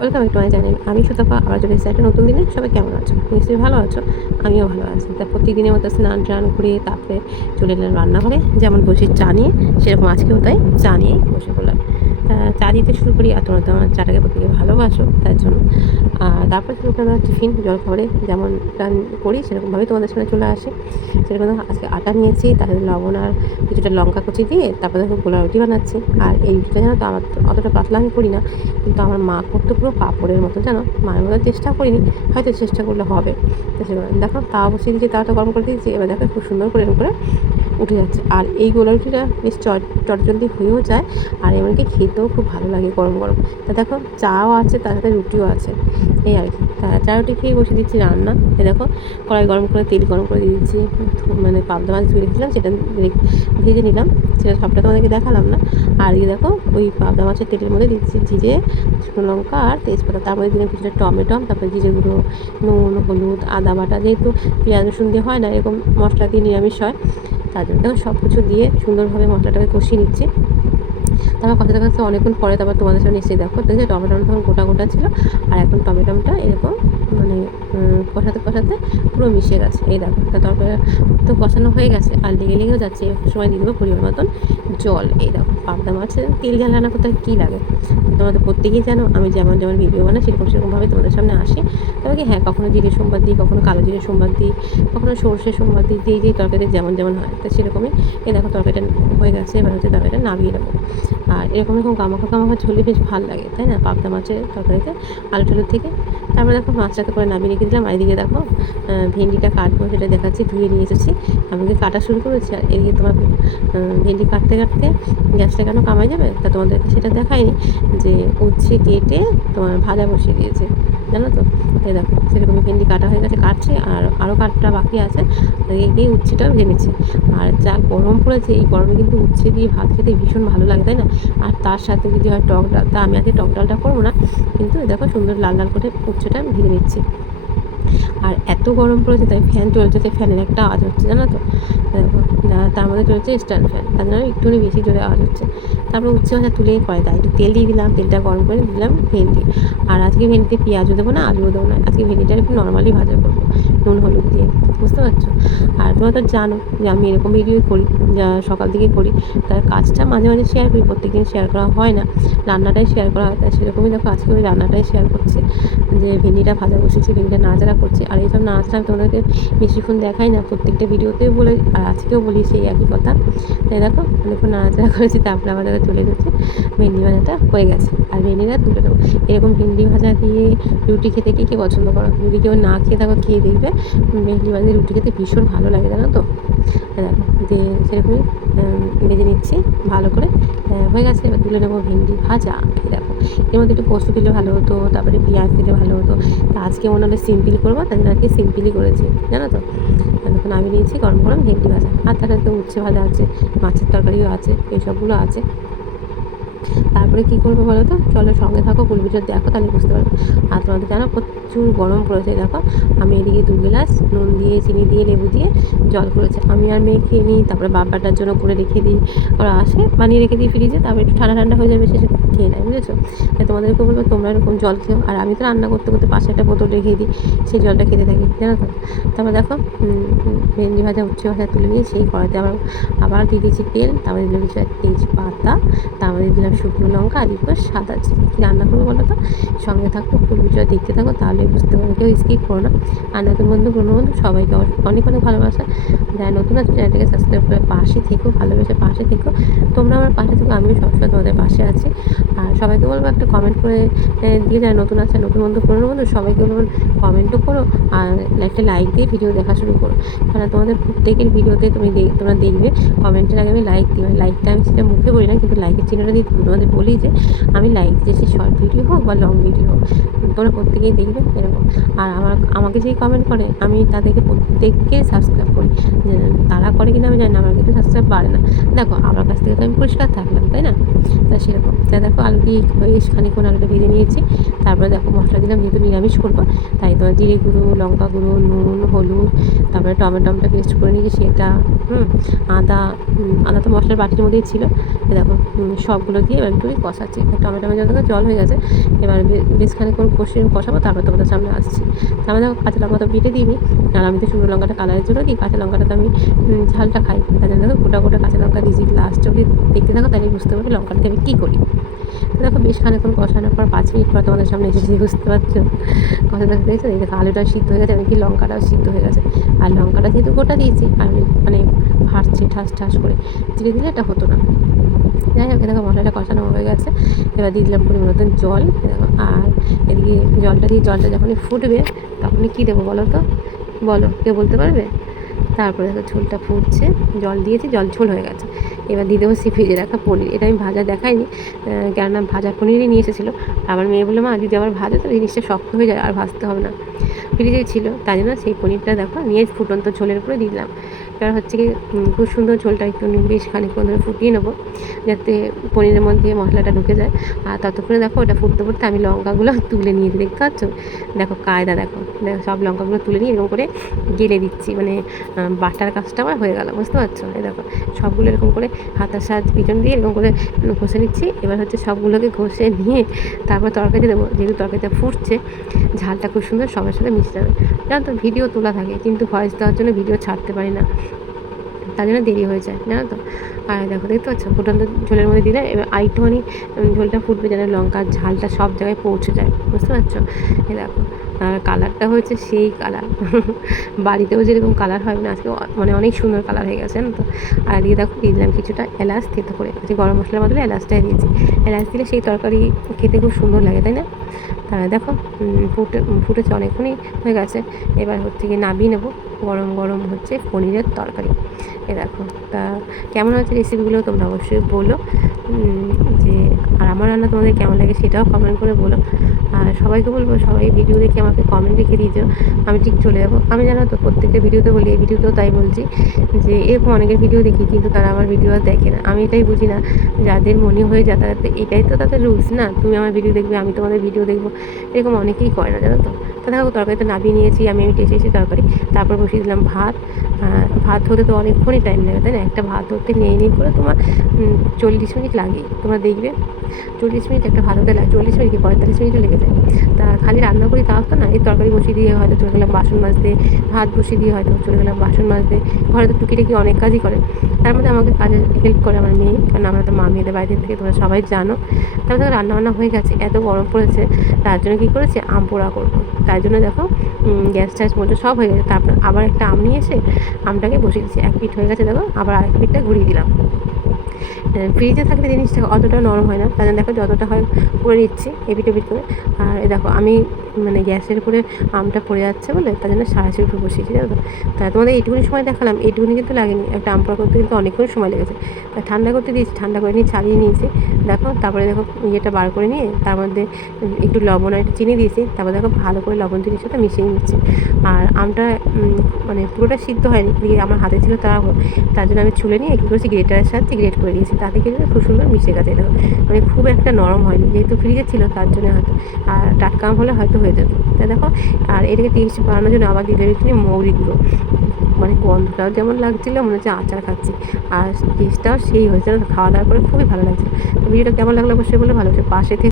Welcome back to my channel. আমি সুতপা আবার চলে এসেছি একটা নতুন দিনে। সবাই কেমন আছো? নিশ্চয়ই ভালো আছো। আমিও ভালো আছি। তা প্রত্যেকদিনের মতো স্নান টান করে তারপরে চলে এলাম রান্নাঘরে। যেমন বসে চা নিয়ে, সেরকম আজকেও তাই চা নিয়েই বসে পড়লাম। চা দিতে শুরু করি, আর তোমরা তো আমার চাটাকে প্রত্যেকে ভালোবাসো, তার জন্য। আর তারপর শুরু করে টিফিন জলখাবারে যেমন রান করি সেরকমভাবেই তোমাদের সামনে চলে আসে। সেরকম আজকে আটা নিয়েছি, তার সাথে লবণ আর কিছুটা লঙ্কা কুচি দিয়ে তারপরে দেখো গোলা রুটি বানাচ্ছি। আর এই রুটিটা জানো তো আমার অতটা পাতলা আমি করি না, কিন্তু আমার মা করতে পুরো পাঁপড়ের মতো, জানো। মায়ের মতো চেষ্টা করিনি, হয়তো চেষ্টা করলে হবে। তো সেরকম দেখো তাওয়া বসিয়ে দিয়েছি, তাওয়াটা গরম করে দিয়েছি। এবার দেখো খুব সুন্দর করে এরকম করে উঠে যাচ্ছে। আর এই গোলা রুটিটা বেশ চটজলদি হয়েও যায়, আর এমনকি খেতেও খুব ভালো লাগে গরম গরম। তা দেখো চাও আছে, তার সাথে রুটিও আছে, এই আর কি। তা চা রুটি খেয়ে বসে দিচ্ছি রান্না। এই দেখো কড়াই গরম করে তেল গরম করে দিয়ে দিচ্ছি। মানে পাবদা মাছ ধুয়ে রেখেছিলাম, সেটা ভেজে নিলাম। সেটা সবটা তোমাদেরকে দেখালাম না। আর এই দেখো ওই পাবদা মাছের তেলের মধ্যে দিচ্ছি জিরে, শুকনো লঙ্কা আর তেজপাতা। তার মধ্যে দিলাম কিছুটা টমেটো, তারপরে জিরে গুঁড়ো, নুন, হলুদ, আদা বাটা। যেহেতু পেঁয়াজ রসুন দিয়ে হয় না, এরকম মশলা দিয়ে নিরামিষ হয়, তার জন্য দেখো সব কিছু দিয়ে সুন্দরভাবে মশলাটাকে কষিয়ে নিচ্ছি। তারপর কষাতে কষাতে অনেকক্ষণ পরে তারপর তোমাদের সামনে এসে দেখো দেখছি টমেটোটা তখন গোটা গোটা ছিল, আর এখন টমেটোটা এরকম মানে কষাতে কষাতে পুরো মিশে গেছে। এই দেখো তারপরে তো কষানো হয়ে গেছে, আর লেগে লেগেও যাচ্ছে। একটু সময় দিয়ে দেবো পরিমাণ মতন জল। এই দেখো পাবদা মাছের তেল ঝাল রান্না করতে কী লাগে, তোমাদের প্রত্যেকেই জানো। আমি যেমন যেমন ভিডিও বানাই সেরকমভাবে তোমাদের সামনে আসি। তবে কি হ্যাঁ, কখনো জিরে সোমবার দিই, কখনো কালো জিরে সোমবার দিই, কখনো সর্ষে সোমবার দিই, যেই তরকারিতে যেমন যেমন হয়। তো সেরকমই এই দেখো তরকারিটা হয়ে গেছে। এবার হচ্ছে তরকারিটা নামিয়ে নেবো। আর এরকম এরকম গামাখা গামাখা ঝোলে বেশ ভালো লাগে, তাই না, পাবদা মাছের তরকারিতে আলু টালুর থেকে। তারপরে দেখো মাছটাকে করে নামিয়ে রেখে দিলাম। আর এদিকে দেখো ভেন্ডিটা কাটবো, সেটা দেখাচ্ছি। ধুয়ে নিয়ে এসেছি, আমাকে কাটা শুরু করেছি। আর এদিকে তোমার ভেন্ডি কাটতে কাটতে গ্যাসটা কেন কামাই যাবে, তা তোমাদেরকে সেটা দেখায়নি যে উচ্ছে কেটে তোমার ভাজা বসিয়ে দিয়েছে, জানো তো। এই দেখো সেরকমই ভেন্ডি কাটা হয়ে গেছে, কাটছে। আর আরও কাটটা বাকি আছে, এই উচ্ছেটাও জেনেছে। আর যা গরম পড়েছে, এই গরমে কিন্তু উচ্ছে দিয়ে ভাত খেতে ভীষণ ভালো লাগে, তাই না। আর তার সাথে যদি হয় টক ডাল, তা আমি আজকে টক ডালটা করবো না, কিন্তু দেখো সুন্দর লাল লাল করে উচ্ছেটা ভেজে নিচ্ছি। আর এত গরম পড়েছে, তাই ফ্যান চলছে, তাই ফ্যানের একটা আওয়াজ হচ্ছে, জানো তো। দেখো তার মধ্যে চলছে স্ট্যান্ড ফ্যান, তার জন্য একটুখানি বেশি জোরে আওয়াজ হচ্ছে। তারপরে উচ্ছে ভাজা তুলেই করে দেয়, একটু তেল দিয়ে দিলাম, তেলটা গরম করে দিলাম ভেন্ডি। আর আজকে ভেন্ডিতে পেঁয়াজও দেবো না, আলুও দেবো না, আজকে ভেন্ডিটা একটু নর্মালি ভাজা করবো নুন হলুদ দিয়ে, বুঝতে পারছো। আর তোমরা তো জানো যে আমি এরকম ভিডিওই করি, যা সকাল থেকে করি। তার কাজটা মাঝে মাঝে শেয়ার করি, প্রত্যেকদিন শেয়ার করা হয় না, রান্নাটাই শেয়ার করা হয়। তাই সেরকমই দেখো আজকে ওই রান্নাটাই শেয়ার করছি, যে ভেন্ডিটা ভাজা বসেছি, ভেন্ডিটা নাড়াচাড়া করছি। আর এইসব নাড়াচাড়া আমি তোমাদেরকে বেশিক্ষণ দেখাই না, প্রত্যেকটা ভিডিওতেও বলে, আর আজকেও বলি সেই একই কথা। তাই দেখো অনেকক্ষণ নাড়াচাড়া করেছি, তারপরে আবার দেখো চলে গেছে, ভেন্ডি ভাজাটা হয়ে গেছে। আর ভেন্ডিটা তুলে দেবো। এরকম ভেন্ডি ভাজা দিয়ে রুটি খেতে কে পছন্দ করো? যদি কেউ না খেয়ে থাকো, খেয়ে দেখবে, ভেন্ডি ভাজা দিয়ে রুটি খেতে ভীষণ ভালো লাগে, জানো তো। দেখো দিয়ে সেরকমই ভেজে নিচ্ছি ভালো করে। হয়ে গেছে, এবার তুলে নেবো ভেন্ডি ভাজা। দেখো এর মধ্যে একটু পোস্ত দিলে ভালো হতো, তারপরে পেঁয়াজ দিলে ভালো হতো। তা আজকে মনে হলো সিম্পল করবো, তাই জন্য আজকে সিম্পলই করেছি, জানো তো। দেখো নামিয়ে নিয়েছি গরম গরম ভেন্ডি ভাজা। আর তার সাথে উচ্ছে ভাজা আছে, মাছের তরকারিও আছে, এইসবগুলো আছে। তারপরে কী করবো বলো তো, চলো সঙ্গে থাকো, ফুল ভিডিও দেখো, তাহলে বুঝতে পারবো। আর তোমাদের জানো প্রচুর গরম পড়েছে। দেখো আমি এদিকে 2 গ্লাস নুন দিয়ে, চিনি দিয়ে, লেবু দিয়ে জল করেছে, আমি আর মেয়ে খেয়ে নিই। তারপরে বাবাটার জন্য করে রেখে দিই, ওরা আসে বানিয়ে রেখে দিই ফ্রিজে, তারপরে একটু ঠান্ডা ঠান্ডা হয়ে যাবে, শেষে খেয়ে নেয়, বুঝেছো। তাই তোমাদেরকে বলবো তোমরা এরকম জল খেও। আর আমি তো রান্না করতে করতে পাশে একটা বোতল রেখে দিই, সেই জলটা খেতে থাকি, জানো তো। তারপর দেখো ভেন্ডি ভাজা উচ্ছে ভাজা তুলে নিয়ে সেই কড়াইতে আবার দিয়ে দিয়েছি তেল, তারপরে দিলাম কিছু তেজপাতা, তারপরে দিলাম শুকনো লঙ্কা, আর একটু সাদা জিরে। কী রান্না করবো বলো তো, সঙ্গে থাকো, ফুল ভিডিও দেখতে থাকো, তাহলে বুঝতে পারবে, কেউ স্কিপ করো না। আর নতুন বন্ধু পুরনো বন্ধু সবাইকে অনেক অনেক ভালোবাসা। যারা নতুন আছে চ্যানেলটাকে সাবস্ক্রাইব করে পাশে থেকো, ভালোবেসে পাশে থেকো। তোমরা আমার পাশে থেকো, আমিও সবসময় তোমাদের পাশে আছি। আর সবাইকে বলবো একটা কমেন্ট করে দিয়ে, যারা নতুন আছে, নতুন বন্ধু পুরনো বন্ধু সবাইকে বলবো কমেন্টও করো, আর একটা লাইক দিয়ে ভিডিও দেখা শুরু করো। কারণ তোমাদের প্রত্যেকের ভিডিওতে তোমরা দেখবে কমেন্টের আগে আমি লাইক দিই, লাইকটা আমি সেটা মুখে বলি না, কিন্তু লাইকের চিহ্নটা দিয়ে তোমাদের বলি যে আমি লাইক দিয়েছি, শর্ট ভিডিও হোক বা লং ভিডিও হোক, তোমরা প্রত্যেকেই দেখবে এরকম। আর আমাকে যেই কমেন্ট করে আমি তাদেরকে প্রত্যেককে সাবস্ক্রাইব করি। তারা করে কিনা আমি জানি না, আমার কিন্তু সাবস্ক্রাইব বাড়ে না। দেখো আমার কাছ থেকে তো আমি পরিষ্কার থাকলাম, তাই না। তা সেরকম। তা দেখো আলু দিয়ে বেশ খানিক্ষণ আলুটা ভেজে নিয়েছি। তারপরে তারপরে দেখো মশলা দিলাম, যেহেতু নিরামিষ করবো তাই তোমার জিরে গুঁড়ো, লঙ্কা গুঁড়ো, নুন, হলুদ, তারপরে টমেটোটা পেস্ট করে নিয়েছি সেটা, আদা, আদা তো মশলার বাটির মধ্যেই ছিল। দেখো সবগুলো দিয়ে এবার একটু কষাচ্ছি। টমেটো যত জল হয়ে গেছে, এবার বেশ খানিকক্ষণ কষাবো, তারপর তোমাদের সামনে আসছি। তারপরে দেখো কাঁচা লঙ্কা তো বেটে দিইনি, আর আমি তো শুকনো লঙ্কাটা কালারের জন্য দিই, কাঁচা লঙ্কাটা তো আমি ঝালটা খাই, তাই জন্য দেখো গোটা গোটা কাঁচা লঙ্কা দিয়েছি। লাস্ট অবধি দেখতে থাকো, তাহলে বুঝতে পারবে লঙ্কাটাকে আমি কী করি। তো দেখো বেশ খানিকক্ষণ কষানোর পর 5 মিনিট পর তোমাদের সামনে এসেছি, বুঝতে পারছো কষা দেখতে দেখছো। এই দেখো আলুটাও সিদ্ধ হয়ে গেছে, এমনকি লঙ্কাটাও সিদ্ধ হয়ে গেছে। আর লঙ্কাটা যেহেতু গোটা দিয়েছি, আর মানে ফাটছে ঠাস ঠাস করে, ধীরে ধীরে এটা হতো না। যাই হোক, দেখো মশলাটা কষানো হয়ে গেছে, এবার দিয়ে দিলাম পরিমাণ মতন জল। দেখো আর এদিকে জলটা যখনই ফুটবে তখনই কী দেবো বলো তো, বলো কেউ বলতে পারবে? তারপরে দেখো ঝোলটা ফুটছে, জল দিয়েছি, জল ঝোল হয়ে গেছে। এবার দিয়ে দেবো ভেজে রাখা পনির। এটা আমি ভাজা দেখাইনি, কেননা ভাজা পনিরই নিয়ে এসেছিলো। আমার মেয়ে বললো, মা যদি আবার ভাজো তাহলে জিনিসটা শক্ত হয়ে যায়, আর ভাজতে হবে না। ফ্রিজেই ছিল, তাই জন্য সেই পনিরটা দেখো নিয়ে ফুটন্ত ঝোলের উপরে দিয়ে দিলাম। এবার হচ্ছে কি খুব সুন্দর ঝোলটা একটু বেশ খানিকক্ষণ ধরে ফুটিয়ে নেবো, যাতে পনিরের মধ্যে মশলাটা ঢুকে যায়। আর ততক্ষণে দেখো ওটা ফুটতে ফুটতে আমি লঙ্কাগুলো তুলে নিয়েছি, দেখতে পাচ্ছ? দেখো কায়দা, দেখো সব লঙ্কাগুলো তুলে নিয়ে এরকম করে গেলে দিচ্ছি, মানে বাটার কাজটা আমার হয়ে গেল, বুঝতে পারছো? এই দেখো সবগুলো এরকম করে হাতার সাহায্যে পিছন দিয়ে এরকম করে ঘষে নিচ্ছি। এবার হচ্ছে সবগুলোকে ঘষে নিয়ে তারপর তরকারি দেবো। যেহেতু তরকারিটা ফুটছে, ঝালটা খুব সুন্দর সবার সাথে মিশে যাবে। জানো তো ভিডিও তোলা থাকে, কিন্তু ভয়েস দেওয়ার জন্য ভিডিও ছাড়তে পারি না, তার জন্য দেরি হয়ে যায়, জানো তো। আর দেখো দেখতে পাচ্ছ ফুটন্ত ঝোলের মধ্যে দিলে এবার আরেকটুখানি ঝোলটা ফুটবে, যেন লঙ্কার ঝালটা সব জায়গায় পৌঁছে যায়, বুঝতে পারছো? এই দেখো আর কালারটা হয়েছে সেই কালার বাড়িতেও যেরকম কালার হয়, মানে আজকে মানে অনেক সুন্দর কালার হয়ে গেছে, জানো তো। আর দিয়ে দেখো দিয়ে দিলাম কিছুটা এলাচ থেতো করে, আজকে গরম মশলার বদলে এলাচটাই দিয়েছি। এলাচ দিলে সেই তরকারি খেতে খুব সুন্দর লাগে, তাই না? তাহলে দেখো ফুটেছে, অনেকক্ষণই হয়ে গেছে। এবার হচ্ছে কি নামিয়ে নেবো, গরম গরম হচ্ছে পনিরের তরকারি। এ দেখো তা কেমন হচ্ছে রেসিপিগুলো তোমরা অবশ্যই বলো, যে আর আমার রান্না তোমাদের কেমন লাগে সেটাও কমেন্ট করে বলো। আর সবাইকে বলবো, সবাই ভিডিও দেখে আমাকে কমেন্ট লিখে দিয়েছো, আমি ঠিক চলে যাবো। আমি জানো তো প্রত্যেকটা ভিডিওতে বলি, এই ভিডিওতেও তাই বলছি, যে এরকম অনেকের ভিডিও দেখি কিন্তু তারা আমার ভিডিও আর দেখে না। আমি এটাই বুঝি না, যাদের মনে হয়ে যাতায়াত এটাই তো তাদের রুলস না, তুমি আমার ভিডিও দেখবে আমি তোমাদের ভিডিও দেখবো, এরকম অনেকেই করে না, জানো তো। তা দেখো তরকারিটা নামিয়ে নিয়েছি, আমি টেস্ট এসেছি তরকারি। তারপর বসিয়ে দিলাম ভাত। ভাত হতে তো অনেকক্ষণই টাইম লাগে, তাই না? একটা ভাত হতে নিয়ে করে তোমার 40 মিনিট লাগে, তোমরা দেখবে 40 মিনিট একটা ভাত হতে লাগে, 40 মিনিট কি 45 মিনিটও লেগে যায়। তা খালি রান্না করি তাও তো না, এই তরকারি বসিয়ে দিয়ে হয়তো চলে গেলাম বাসন মাজতে, ভাত বসিয়ে দিয়ে হয়তো চলে গেলাম বাসন মাজতে। ঘরে তো টুকিটাকি অনেক কাজই করে, তার মধ্যে আমাকে কাজে হেল্প করে আমার মেয়ে, কারণ আমরা তো মা মেয়েদের বাড়িতে থেকে তোমরা সবাই জানো। তারপরে রান্নাবান্না হয়ে গেছে, এত গরম পড়েছে, তার জন্য কী করেছে আম পোড়া করবো। তাই জন্য দেখো গ্যাস ট্যাস মোটর সব হয়ে গেছে। তারপর আবার একটা আম নিয়ে এসে আমটাকে বসিয়ে দিচ্ছি, এক পিঠ হয়ে গেছে, দেখো আবার আরেক পিঠটা ঘুরিয়ে দিলাম। ফ্রিজে থাকলে জিনিসটা অতটা নরম হয় না, তাই জন্য দেখো যতটা হয় করে নিচ্ছি এপিট ওপিট করে। আর দেখো আমি মানে গ্যাসের উপরে আমটা পড়ে যাচ্ছে বলে তার জন্য সারাশি উপরে বসিয়েছি, জানো তো। তা তোমাদের এইটুকুনি সময় দেখালাম, এইটুকুনি কিন্তু লাগেনি, একটা আম পোড়া করতে কিন্তু অনেকক্ষণ সময় লেগেছে। তা ঠান্ডা করতে দিয়েছি, ঠান্ডা করে নিয়ে ছাড়িয়ে নিয়েছি। দেখো তারপরে দেখো ইয়েটা বার করে নিয়ে তার মধ্যে একটু লবণ আর একটু চিনি দিয়েছি। তারপর দেখো ভালো করে লবণ চিনির সাথে মিশিয়ে নিচ্ছি। আর আমটা মানে পুরোটা সিদ্ধ হয়নি, দিয়ে আমার হাতে ছিল তার জন্য আমি ছুলে নিয়ে কী করেছি গ্রেটারের সাথে গ্রেট করে দিয়েছি, তাতে কিন্তু খুব সুন্দর মিশে গেছে। দেখো মানে খুব একটা নরম হয়নি, যেহেতু ফ্রিজে ছিল তার জন্য হয়তো, আর টাটকা আম হলে হয়তো হয়ে যেত। তাই দেখো আর এটাকে টেস্ট বাড়ানোর জন্য আবার দিলে এখানে মৌরি গুঁড়ো, মানে গন্ধটাও যেমন লাগছিলো মনে হচ্ছে আচার খাচ্ছি, আর টেস্টটাও সেই হয়েছে, খাওয়া দাওয়ার পরে খুবই ভালো লাগছে। তো ভিডিওটা কেমন লাগলো অবশ্যই বলে, ভালো পাশে থেকে